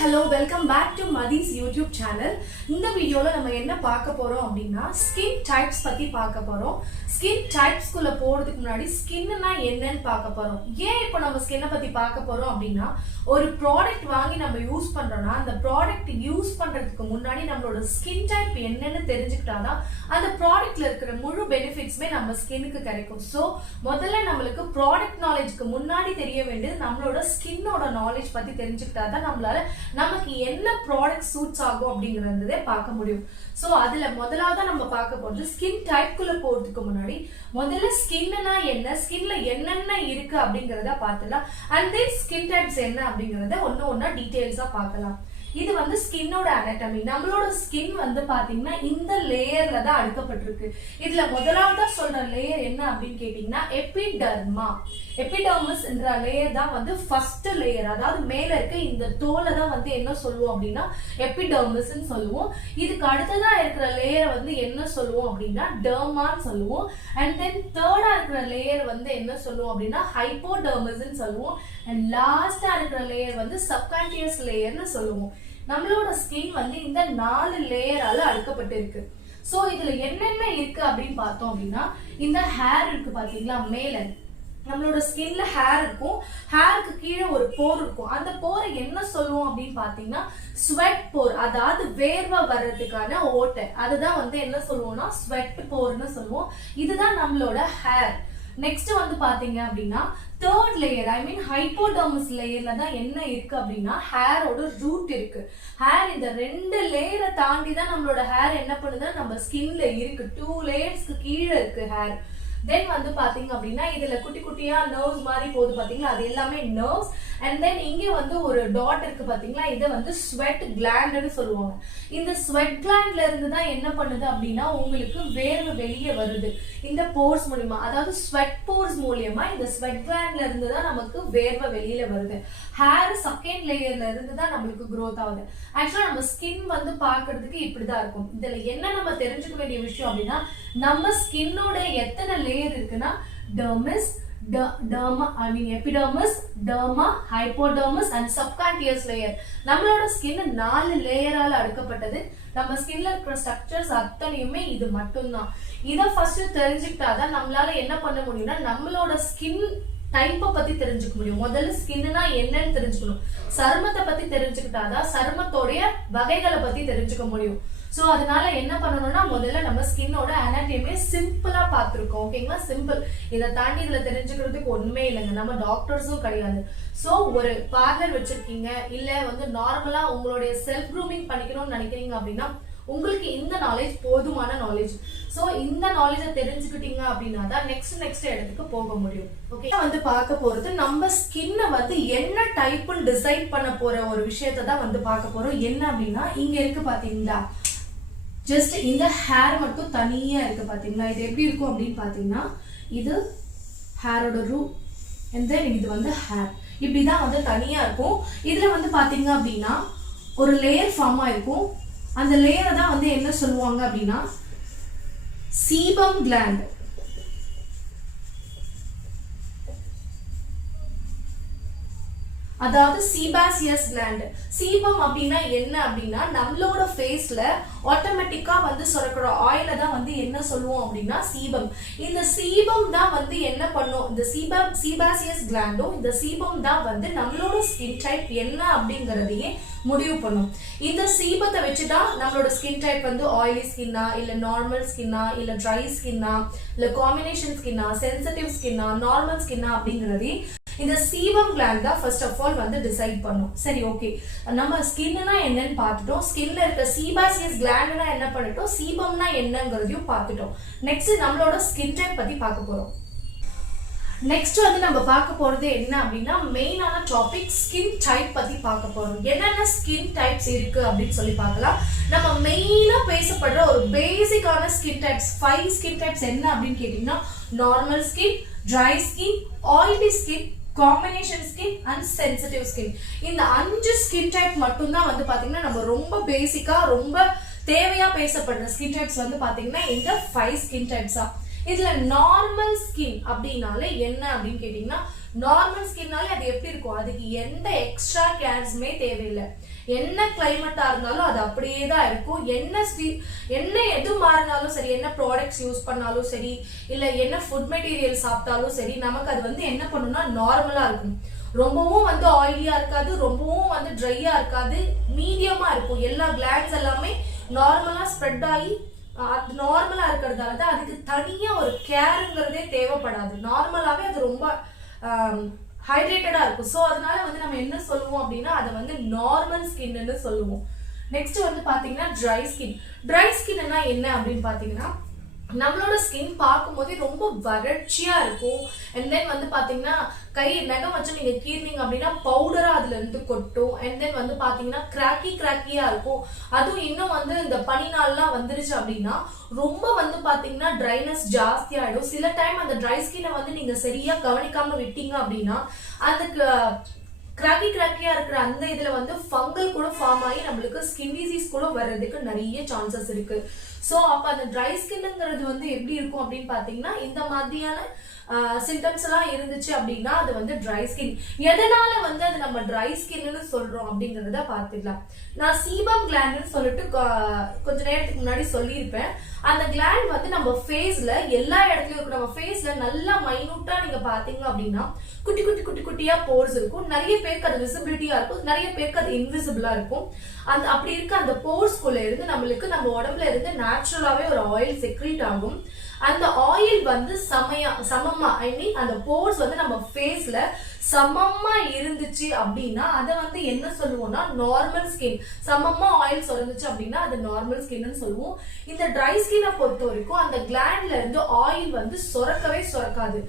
hello, welcome back to Madhi's YouTube channel. இந்த வீடியோல நம்ம என்ன பார்க்க போறோம் அப்படினா skin types பத்தி பார்க்க போறோம். Skin types குள்ள போறதுக்கு முன்னாடி skinனா என்னன்னு பார்க்க போறோம். ஏன் இப்போ நம்ம skin பத்தி பார்க்க போறோம் அப்படினா ஒரு ப்ராடக்ட் வாங்கி நம்ம யூஸ் பண்றோம்னா அந்த ப்ராடக்ட் யூஸ் பண்றதுக்கு முன்னாடி நம்மளோட skin type என்னன்னு தெரிஞ்சுக்கிட்டாதான் அந்த ப்ராடக்ட்ல இருக்கிற முழு பெனிஃபிட்ஸ்மே நம்ம ஸ்கின்னுக்கு கிடைக்கும். சோ முதல்ல நம்மளுக்கு ப்ராடக்ட் நாலேஜ்க்கு முன்னாடி தெரிய வேண்டியது நம்மளோட ஸ்கின்னோட நாலேஜ் பத்தி தெரிஞ்சுக்கிட்டாதான் நம்மளால நமக்கு என்ன ப்ராடக்ட் சூட்ஸ் ஆகும் அப்படிங்கறதே பார்க்க முடியும். சோ அதுல முதலாவது நம்ம பார்க்க போறது ஸ்கின் டைப் குள்ள போறதுக்கு முன்னாடி முதல்ல ஸ்கின்னா என்ன, ஸ்கின்ல என்னென்ன இருக்கு அப்படிங்கறத பார்த்தலாம். அண்ட் தென் ஸ்கின் டைப்ஸ் என்ன அப்படிங்கறத ஒண்ணா டீடைல்ஸா பார்க்கலாம். இது வந்து ஸ்கின்னோட அனாட்டமி. நம்மளோட ஸ்கின் வந்து பாத்தீங்கன்னா இந்த லேயர்ல தான் அடுக்கப்பட்டிருக்கு. இதுல முதலாவதா சொல்ற லேயர் என்ன அப்படின்னு கேட்டீங்கன்னா எபிடர்மா. எபிடர்மிஸ் என்ற லேயர் தான் வந்து ஃபர்ஸ்ட் லேயர். அதாவது மேல இருக்க இந்த தோலை தான் வந்து என்ன சொல்லுவோம் அப்படின்னா எபிடர்மிஸ் சொல்லுவோம். இதுக்கு அடுத்ததா இருக்கிற லேயரை வந்து என்ன சொல்லுவோம் அப்படின்னா டெர்மான்னு சொல்லுவோம். அண்ட் தென் தேர்டா இருக்கிற லேயர் வந்து என்ன சொல்லுவோம் அப்படின்னா ஹைப்போடெர்மிஸ் சொல்லுவோம். அண்ட் லாஸ்டா இருக்கிற லேயர் வந்து சப்கான்டியஸ் லேயர்னு சொல்லுவோம். நம்மளோட ஸ்கின் வந்து இந்த 4 லேயரால அடுக்கப்பட்டு இருக்கு. சோ இதுல என்னென்ன இருக்கு அப்படின்னு பார்த்தோம் அப்படின்னா இந்த ஹேர் இருக்கு பாத்தீங்களா, மேல நம்மளோட ஸ்கின்ல ஹேர் இருக்கும். ஹேருக்கு கீழே ஒரு போர் இருக்கும். அந்த போரை என்ன சொல்லுவோம் அப்படின்னு பாத்தீங்கன்னா ஸ்வெட் போர், அதாவது வேர்வை வர்றதுக்கான ஓட்டை. அதுதான் வந்து என்ன சொல்லுவோம்னா ஸ்வெட் போர்னு சொல்லுவோம். இதுதான் நம்மளோட ஹேர். நெக்ஸ்ட் வந்து பாத்தீங்க அப்படின்னா தேர்ட் லேயர், ஐ மீன் ஹைப்போடெர்மிஸ் லேயர்ல தான் என்ன இருக்கு அப்படின்னா ஹேரோட ரூட் இருக்கு. ஹேர் இந்த 2 லேயரை தாண்டி தான் நம்மளோட ஹேர் என்ன பண்ணுதுன்னா நம்ம ஸ்கின்ல இருக்கு. 2 லேயர்ஸ்க்கு கீழே இருக்கு ஹேர். தென் வந்து பாத்தீங்க அப்படின்னா இதுல குட்டி குட்டியா நர்வ்ஸ் மாதிரி போகுது பாத்தீங்களா, அது எல்லாமே நர்வ்ஸ். அண்ட் தென் இங்க வந்து ஒரு டாட் இருக்கு பாத்தீங்களா, இதை வந்து ஸ்வெட் கிளாண்ட்னு சொல்லுவாங்க. இந்த ஸ்வெட் கிளாண்ட்ல இருந்து தான் என்ன பண்ணுது அப்படின்னா உங்களுக்கு வேர்வை வெளியே வருது இந்த போர்ஸ் மூலியமா. அதாவது ஸ்வெட் போர்ஸ் மூலியமா இந்த ஸ்வெட் கிளாண்ட்ல இருந்து தான் நமக்கு வேர்வை வெளியில வருது. ஹேர் செகண்ட் லேயர்ல இருந்து தான் நம்மளுக்கு growth ஆகுது. ஆக்சுவலா நம்ம ஸ்கின் வந்து பாக்குறதுக்கு இப்படிதான் இருக்கும். இதுல என்ன நம்ம தெரிஞ்சுக்க வேண்டிய விஷயம் அப்படின்னா நம்ம ஸ்கின்னோட எத்தனை லேயர் இருக்குன்னா dermis, derma, I mean epidermis, derma, hypodermis and subcutaneous layer. நம்மளோட ஸ்கின் 4 லேயரால அடுக்கப்பட்டது. நம்ம ஸ்கின்ல இருக்கிற ஸ்ட்ரக்சர்ஸ் அத்தனையுமே இது மட்டும்தான். இத ஃபர்ஸ்ட் தெரிஞ்சுக்கிட்டாதான் நம்மளால என்ன பண்ண முடியும்னா நம்மளோட ஸ்கின் டைப்பை பத்தி தெரிஞ்சுக்க முடியும். முதல்ல ஸ்கின்னா என்னன்னு தெரிஞ்சுக்கணும். சருமத்தை பத்தி தெரிஞ்சுக்கிட்டாதான் சருமத்தோடைய வகைகளை பத்தி தெரிஞ்சுக்க முடியும். சோ அதனால என்ன பண்ணணும்னா முதல்ல நம்ம ஸ்கின்னோட அனாட்டமியை சிம்பிளா பார்த்திருக்கோம். ஓகேங்களா, சிம்பிள். இதை தாண்டி இதுல தெரிஞ்சுக்கிறதுக்கு ஒண்ணுமே இல்லைங்க. நம்ம டாக்டர்ஸும் கிடையாது. சோ ஒரு பார்லர் வச்சிருக்கீங்க, இல்ல வந்து நார்மலா உங்களுடைய செல்ஃப் க்ரூமிங் பண்ணிக்கணும்னு நினைக்கிறீங்க அப்படின்னா உங்களுக்கு இந்த நாலேஜ் போதுமான நாலேஜ். சோ இந்த நாலேஜை தெரிஞ்சுக்கிட்டீங்க அப்படின்னா தான் நெக்ஸ்ட் இடத்துக்கு போக முடியும். ஓகே, வந்து பார்க்க போறது நம்ம ஸ்கின்னை வந்து என்ன டைப்னு டிசைட் பண்ண போற ஒரு விஷயத்தை தான் வந்து பார்க்க போறோம். என்ன அப்படின்னா இங்க இருக்கு பாத்தீங்களா, ஜஸ்ட் இந்த ஹேர் மட்டும் தனியா இருக்கு பாத்தீங்களா. இது எப்படி இருக்கும் அப்படின்னு பாத்தீங்கன்னா இது ஹேரோட ரூட் அண்ட் தென் இது வந்து ஹேர் இப்படிதான் வந்து தனியா இருக்கும். இதுல வந்து பாத்தீங்க அப்படின்னா ஒரு லேயர் ஃபார்ம் ஆயிருக்கும். அந்த லேயரை தான் வந்து என்ன சொல்லுவாங்க அப்படின்னா சீபம் கிளாண்ட். அதாவது சீபாசியஸ் கிளாண்ட். சீபம் அப்படின்னா என்ன அப்படின்னா நம்மளோட ஃபேஸ்ல ஆட்டோமேட்டிக்கா வந்து சுரக்கிற ஆயில தான் வந்து என்ன சொல்லுவோம் அப்படின்னா சீபம். இந்த சீபம் தான் வந்து என்ன பண்ணும், இந்த சீபாசியஸ் கிளாண்டும் இந்த சீபம் தான் வந்து நம்மளோட ஸ்கின் டைப் என்ன அப்படிங்கறதையே முடிவு பண்ணும். இந்த சீபத்தை வச்சுதான் நம்மளோட ஸ்கின் டைப் வந்து ஆயிலி ஸ்கின்னா, இல்ல நார்மல் ஸ்கின்னா, இல்ல ட்ரை ஸ்கின்னா, இல்ல காம்பினேஷன் ஸ்கின்னா, சென்சிட்டிவ் ஸ்கின்னா, நார்மல் ஸ்கின்னா அப்படிங்கறதே இந்த சீபம் கிளாண்ட் தான் ஃபர்ஸ்ட் ஆஃப் ஆல் வந்து டிசைட் பண்ணும். சரி, ஓகே, நம்ம ஸ்கின்னா என்னன்னு பார்த்துட்டோம். ஸ்கின்ல இருக்க சீபாசியஸ் கிளாண்ட்னா என்ன பண்ணிட்டோம், சீபம்னா என்னங்கிறதையும் பார்த்துட்டோம். நெக்ஸ்ட் நம்மளோட ஸ்கின் டைப் பத்தி பார்க்க போறோம். நெக்ஸ்ட் வந்து நம்ம பார்க்க போறது என்ன அப்படின்னா மெயினான டாபிக் ஸ்கின் டைப் பத்தி பார்க்க போறோம். என்னென்ன ஸ்கின் டைப்ஸ் இருக்கு அப்படின்னு சொல்லி பார்க்கலாம். நம்ம மெயினா பேசப்படுற ஒரு பேசிக்கான ஸ்கின் டைப்ஸ் 5 ஸ்கின் டைப்ஸ் என்ன அப்படின்னு கேட்டீங்கன்னா normal skin, dry skin, oily skin, combination skin and sensitive skin. இந்த 5 ஸ்கின் டைப் மட்டும் தான் வந்து பாத்தீங்கன்னா நம்ம ரொம்ப பேசிக்கா ரொம்ப தேவையா பேசப்படுற ஸ்கின் டைப்ஸ் வந்து பாத்தீங்கன்னா இந்த 5 ஸ்கின் டைப்ஸா. இதுல நார்மல் ஸ்கின் அப்படின்னாலே என்ன அப்படின்னு கேட்டீங்கன்னா நார்மல் ஸ்கின்னாலே அது எப்படி இருக்கும், அதுக்கு எந்த எக்ஸ்ட்ரா கேர்ஸ்மே தேவையில்லை. என்ன கிளைமேட்டா இருந்தாலும் அது அப்படியே தான் இருக்கும். என்ன எது மாறினாலும் சரி, என்ன ப்ராடக்ட்ஸ் யூஸ் பண்ணாலும் சரி, இல்ல என்ன ஃபுட் மெட்டீரியல் சாப்பிட்டாலும் சரி, நமக்கு அது வந்து என்ன பண்ணும்னா நார்மலா இருக்கும். ரொம்பவும் வந்து ஆயிலியா இருக்காது, ரொம்பவும் வந்து ட்ரையா இருக்காது, மீடியமா இருக்கும். எல்லா கிளாண்ட்ஸ் எல்லாமே நார்மலா ஸ்ப்ரெட் ஆகி அது நார்மலா இருக்கிறதால தான் அதுக்கு தனியா ஒரு கேருங்கிறதே தேவைப்படாது. நார்மலாவே அது ரொம்ப ஹைட்ரேட்டடா இருக்கும். ஸோ அதனால வந்து நம்ம என்ன சொல்லுவோம் அப்படின்னா அதை வந்து நார்மல் ஸ்கின்னு சொல்லுவோம். நெக்ஸ்ட் வந்து பாத்தீங்கன்னா ட்ரை ஸ்கின். ட்ரை ஸ்கின்னா என்ன அப்படின்னு பாத்தீங்கன்னா நம்மளோட ஸ்கின் பார்க்கும்போதே ரொம்ப வறட்சியா இருக்கும். அண்ட் தென் வந்து பாத்தீங்கன்னா கை நகம் வச்சு நீங்க கீர்னீங்க அப்படின்னா பவுடரா அதுல இருந்து கொட்டும். அண்ட் தென் வந்து பாத்தீங்கன்னா கிராக்கியா இருக்கும். அதுவும் இன்னும் வந்து இந்த பனி நாள்லாம் வந்துருச்சு அப்படின்னா ரொம்ப வந்து பாத்தீங்கன்னா ட்ரைனஸ் ஜாஸ்தி ஆயிடும். சில டைம் அந்த ட்ரை ஸ்கின்னை வந்து நீங்க சரியா கவனிக்காம விட்டீங்க அப்படின்னா அந்த கிராக்கியா இருக்கிற அந்த இதுல வந்து ஃபங்கல் கூட ஃபார்ம் ஆகி நம்மளுக்கு ஸ்கின் டிசீஸ் கூட வர்றதுக்கு நிறைய சான்சஸ் இருக்கு. சோ அப்ப அந்த ட்ரை ஸ்கின்ங்கிறது வந்து எப்படி இருக்கும் அப்படின்னு பாத்தீங்கன்னா இந்த மாதிரியான சிம்டம்ஸ் எல்லாம் இருந்துச்சு அப்படின்னா அது வந்து ட்ரை ஸ்கின். எதனால வந்து அது நம்ம ட்ரை ஸ்கின்னு சொல்றோம் அப்படிங்கறத பாத்துக்கலாம். நான் சீபம் கிளாண்ட்னு சொல்லிட்டு கொஞ்ச நேரத்துக்கு முன்னாடி சொல்லியிருப்பேன். அந்த கிளாண்ட் வந்து நம்ம ஃபேஸ்ல எல்லா இடத்துலயும் இருக்கும். நம்ம ஃபேஸ்ல நல்லா மைனூட்டா நீங்க பாத்தீங்க அப்படின்னா குட்டி குட்டி குட்டி குட்டியா போர்ஸ் இருக்கும். நிறைய பேருக்கு அது விசிபிலிட்டியா இருக்கும், நிறைய பேருக்கு அது இன்விசிபிளா இருக்கும். அந்த அப்படி இருக்க அந்த போர்ஸ்குள்ள இருந்து நம்மளுக்கு நம்ம உடம்புல இருந்து நேச்சுரலாவே ஒரு ஆயில் செக்ரீட் ஆகும். அந்த ஆயில் வந்து சமமா ஐ மீன் அந்த போர்ஸ் வந்து நம்ம ஃபேஸ்ல சமமா இருந்துச்சு அப்படின்னா அதை வந்து என்ன சொல்லுவோம்னா நார்மல் ஸ்கின். சமமா ஆயில் சுரந்துச்சு அப்படின்னா அது நார்மல் ஸ்கின்னு சொல்லுவோம். இந்த ட்ரை ஸ்கின்னை பொறுத்த வரைக்கும் அந்த கிளாண்ட்ல இருந்து ஆயில் வந்து சுரக்காது.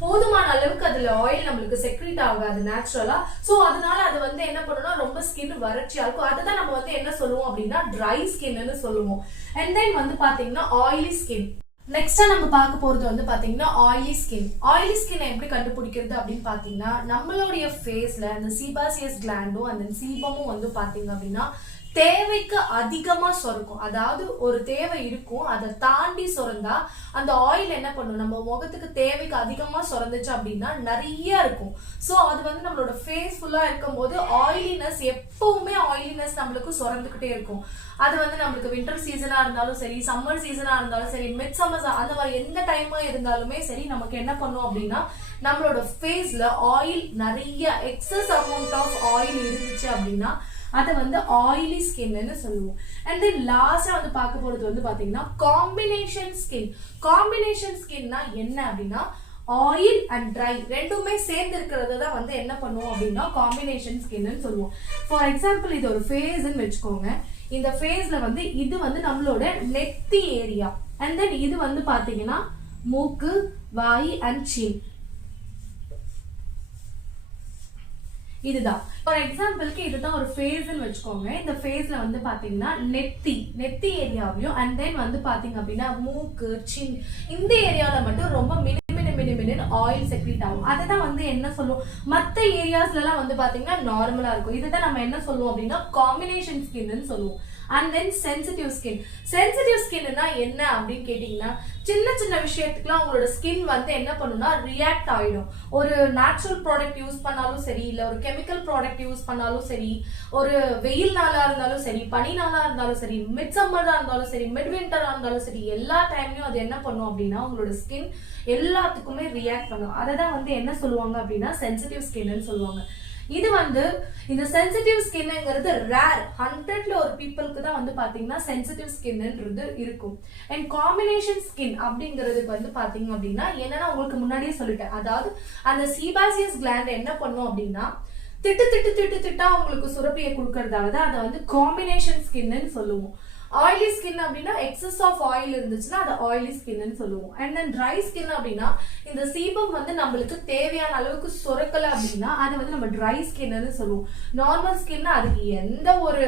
போதுமான அளவுக்கு அதுல ஆயில் நம்மளுக்கு செக்ரீட் ஆகாது நேச்சுரலா. சோ அதனால அது வந்து என்ன பண்ணும்னா ரொம்ப ஸ்கின் வறட்சியா இருக்கும். அதுதான் நம்ம வந்து என்ன சொல்லுவோம் அப்படின்னா ட்ரை ஸ்கின்னு சொல்லுவோம். அண்ட் தென் வந்து பாத்தீங்கன்னா ஆயிலி ஸ்கின். நெக்ஸ்டா நம்ம பார்க்க போறது வந்து பாத்தீங்கன்னா ஆயிலி ஸ்கின். ஆயிலி ஸ்கின் எப்படி கண்டுபிடிக்கிறது அப்படின்னு பாத்தீங்கன்னா நம்மளுடைய ஃபேஸ்ல அந்த சீபாசியஸ் கிளாண்டும் அந்த சீபமும் வந்து பாத்தீங்க அப்படின்னா தேவைக்கு அதிகமா சுரக்கும். அதாவது ஒரு தேவை இருக்கும், அதை தாண்டி சுரந்தா அந்த ஆயில் என்ன பண்ணும், நம்ம முகத்துக்கு தேவைக்கு அதிகமா சுரந்துச்சு அப்படின்னா நிறைய இருக்கும். சோ அது வந்து நம்மளோட ஃபேஸ் ஃபுல்லா இருக்கும் போது ஆயிலினஸ், எப்பவுமே ஆயிலினஸ் நம்மளுக்கு சுரந்துகிட்டே இருக்கும். அது வந்து நம்மளுக்கு வின்டர் சீசனா இருந்தாலும் சரி, சம்மர் சீசனா இருந்தாலும் சரி, மிட் சம்மர், அந்த மாதிரி எந்த டைமா இருந்தாலுமே சரி நமக்கு என்ன பண்ணும் அப்படின்னா நம்மளோட ஃபேஸ்ல ஆயில் நிறைய எக்ஸஸ் அமௌண்ட் ஆஃப் ஆயில் இருந்துச்சு அப்படின்னா அதை வந்து ஆயிலி ஸ்கின்னு சொல்லுவோம். அண்ட் தென் லாஸ்டா வந்து பார்க்க போறது வந்து பாத்தீங்கன்னா காம்பினேஷன் ஸ்கின். காம்பினேஷன் ஸ்கின்னா என்ன அப்படின்னா ஆயில் அண்ட் ட்ரை ரெண்டுமே சேர்ந்து இருக்கிறத தான் வந்து என்ன பண்ணுவோம் அப்படின்னா காம்பினேஷன் ஸ்கின்னு சொல்லுவோம். ஃபார் எக்ஸாம்பிள் இது ஒரு ஃபேஸ்ன்னு வச்சுக்கோங்க. இந்த ஃபேஸ்ல வந்து இது வந்து நம்மளோட நெத்தி ஏரியா. அண்ட் தென் இது வந்து பாத்தீங்கன்னா மூக்கு, வாய் அண்ட் சீன். இதுதான் ஃபார் எக்ஸாம்பிளுக்கு இதுதான் ஒரு ஃபேஸ்ன்னு வச்சுக்கோங்க. இந்த ஃபேஸ்ல வந்து பாத்தீங்கன்னா நெத்தி ஏரியாவிலையும் அண்ட் தென் வந்து பாத்தீங்க அப்படின்னா மூக்கு, சின், இந்த ஏரியாவில மட்டும் ரொம்ப மினிமினு ஆயில் செக்ரீட் ஆகும். அதுதான் வந்து என்ன சொல்லுவோம், மற்ற ஏரியாஸ்ல எல்லாம் வந்து பாத்தீங்கன்னா நார்மலா இருக்கும். இதுதான் நம்ம என்ன சொல்லுவோம் அப்படின்னா காம்பினேஷன் ஸ்கின்னு சொல்லுவோம். And then sensitive skin. Sensitive ஸ்கின்னா என்ன அப்படின்னு கேட்டீங்கன்னா சின்ன சின்ன விஷயத்துக்குலாம் உங்களோட ஸ்கின் வந்து என்ன பண்ணும்னா ரியாக்ட் ஆயிடும். ஒரு நேச்சுரல் ப்ராடக்ட் யூஸ் பண்ணாலும் சரி, இல்ல ஒரு கெமிக்கல் ப்ராடக்ட் யூஸ் பண்ணாலும் சரி, ஒரு வெயில் நாளா இருந்தாலும் சரி, பனி நாளா இருந்தாலும் சரி, மிட் சம்மரா இருந்தாலும் சரி, மிட் விண்டரா இருந்தாலும் சரி, எல்லா டைம்லயும் அது என்ன பண்ணும் அப்படின்னா உங்களோட ஸ்கின் எல்லாத்துக்குமே ரியாக்ட் பண்ணும். அதை தான் வந்து என்ன சொல்லுவாங்க அப்படின்னா சென்சிட்டிவ் ஸ்கின்னு சொல்லுவாங்க. இது வந்து இந்த சென்சிட்டிவ் ஸ்கின்ங்கிறது ரேர், 100ல ஒரு பீப்புளுக்கு தான் வந்து பாத்தீங்கன்னா சென்சிட்டிவ் ஸ்கின்ன்றது இருக்கும். அண்ட் காம்பினேஷன் ஸ்கின் அப்படிங்கிறதுக்கு வந்து பாத்தீங்க அப்படின்னா என்னன்னா உங்களுக்கு முன்னாடியே சொல்லிட்டேன். அதாவது அந்த சீபாசியஸ் கிளாண்ட் என்ன பண்ணும் அப்படின்னா திட்டா உங்களுக்கு சுரப்பியை கொடுக்கறதாலதான் அதை வந்து காம்பினேஷன் ஸ்கின்னு சொல்லுவோம். ஆயிலி ஸ்கின் அப்படின்னா எக்ஸஸ் ஆஃப் ஆயில் இருந்துச்சுன்னா அது ஆயிலி ஸ்கின்னு சொல்லுவோம். அண்ட் தென் ட்ரை ஸ்கின் அப்படின்னா இந்த சீபம் வந்து நம்மளுக்கு தேவையான அளவுக்கு சுரக்கல அப்படின்னா அது வந்து நம்ம ட்ரை ஸ்கின்னு சொல்லுவோம். நார்மல் ஸ்கின்னா அதுக்கு எந்த ஒரு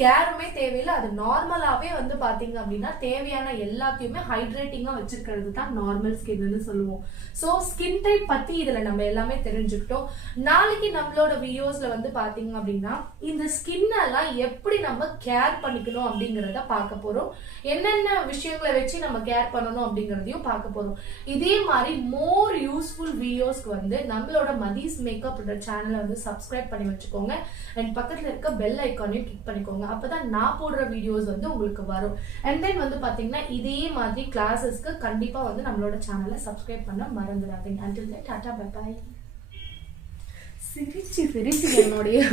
கேருமே தேவையில்லை. அது நார்மலாவே வந்து பாத்தீங்க அப்படின்னா தேவையான எல்லாத்தையுமே ஹைட்ரேட்டிங்கா வச்சிருக்கிறது தான் நார்மல் ஸ்கின்னு சொல்லுவோம். சோ ஸ்கின் டைப் பத்தி இதுல நம்ம எல்லாமே தெரிஞ்சுக்கிட்டோம். நாளைக்கு நம்மளோட வீடியோஸ்ல வந்து பாத்தீங்க அப்படின்னா இந்த ஸ்கின் எல்லாம் எப்படி நம்ம கேர் பண்ணிக்கணும் அப்படிங்கிற அப்படிங்கறத பார்க்க போறோம். என்னென்ன விஷயங்களை வச்சு நம்ம கேர் பண்ணணும் அப்படிங்கறதையும் பார்க்க போறோம். இதே மாதிரி மோர் யூஸ்ஃபுல் வீடியோஸ்க்கு வந்து நம்மளோட மதீஸ் மேக்கப் சேனலை வந்து சப்ஸ்கிரைப் பண்ணி வச்சுக்கோங்க. அண்ட் பக்கத்துல இருக்க பெல் ஐக்கானையும் கிளிக் பண்ணிக்கோங்க. அப்பதான் நான் போடுற வீடியோஸ் வந்து உங்களுக்கு வரும். அண்ட் தென் வந்து பாத்தீங்கன்னா இதே மாதிரி கிளாஸஸ்க்கு கண்டிப்பா வந்து நம்மளோட சேனலை சப்ஸ்கிரைப் பண்ண மறந்துடாதீங்க. until then tata bye bye. சிரிச்சு என்னுடைய